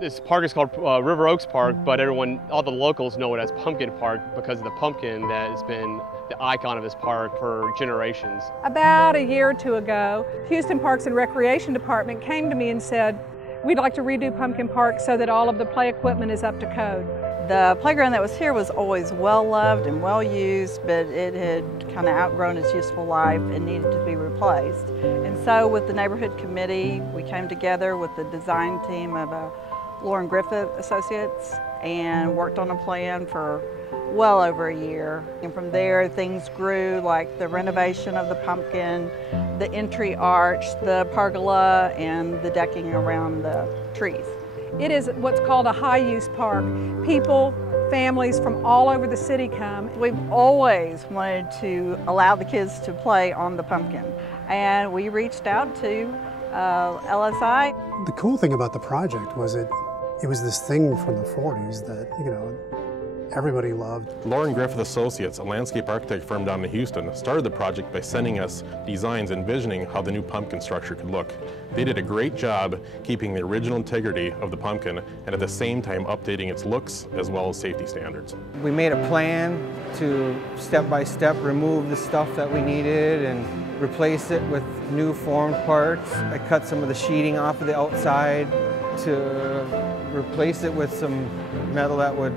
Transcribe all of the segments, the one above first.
This park is called River Oaks Park, but all the locals know it as Pumpkin Park because of the pumpkin that has been the icon of this park for generations. About a year or two ago, Houston Parks and Recreation Department came to me and said, we'd like to redo Pumpkin Park so that all of the play equipment is up to code. The playground that was here was always well loved and well used, but it had kind of outgrown its useful life and needed to be replaced. And so with the neighborhood committee, we came together with the design team of Lauren Griffith Associates and worked on a plan for well over a year. And from there, things grew, like the renovation of the pumpkin, the entry arch, the pergola, and the decking around the trees. It is what's called a high-use park. People, families from all over the city come. We've always wanted to allow the kids to play on the pumpkin, and we reached out to LSI. The cool thing about the project was it was this thing from the 40s that, everybody loved. Lauren Griffith Associates, a landscape architect firm down in Houston, started the project by sending us designs envisioning how the new pumpkin structure could look. They did a great job keeping the original integrity of the pumpkin and at the same time updating its looks as well as safety standards. We made a plan to step by step remove the stuff that we needed and replace it with new formed parts. I cut some of the sheeting off of the outside to replace it with some metal that would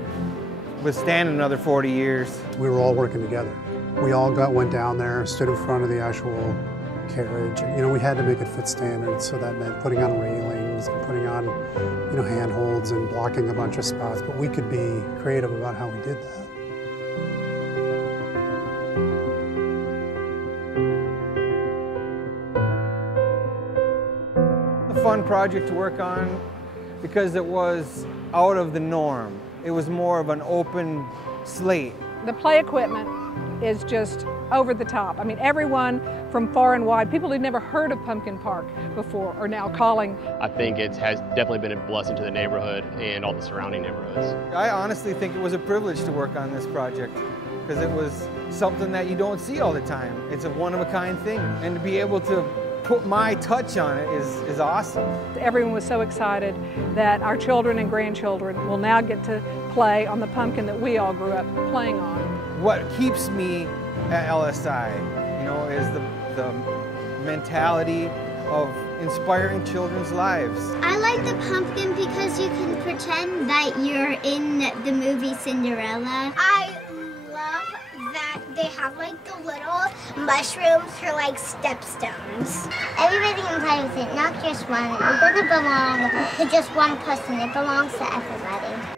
withstand another 40 years. We were all working together. We all went down there, stood in front of the actual carriage. We had to make it fit standards, so that meant putting on railings and putting on, handholds and blocking a bunch of spots. But we could be creative about how we did that. A fun project to work on because it was out of the norm. It was more of an open slate. The play equipment is just over the top. I mean, everyone from far and wide, people who'd never heard of Pumpkin Park before are now calling. I think it has definitely been a blessing to the neighborhood and all the surrounding neighborhoods. I honestly think it was a privilege to work on this project because it was something that you don't see all the time. It's a one-of-a-kind thing, and to be able to put my touch on it is awesome. Everyone was so excited that our children and grandchildren will now get to play on the pumpkin that we all grew up playing on. What keeps me at LSI, is the mentality of inspiring children's lives. I like the pumpkin because you can pretend that you're in the movie Cinderella. I love that they have like the little mushrooms for like stepstones. Everybody can play with it, not just one. It doesn't belong to just one person, it belongs to everybody.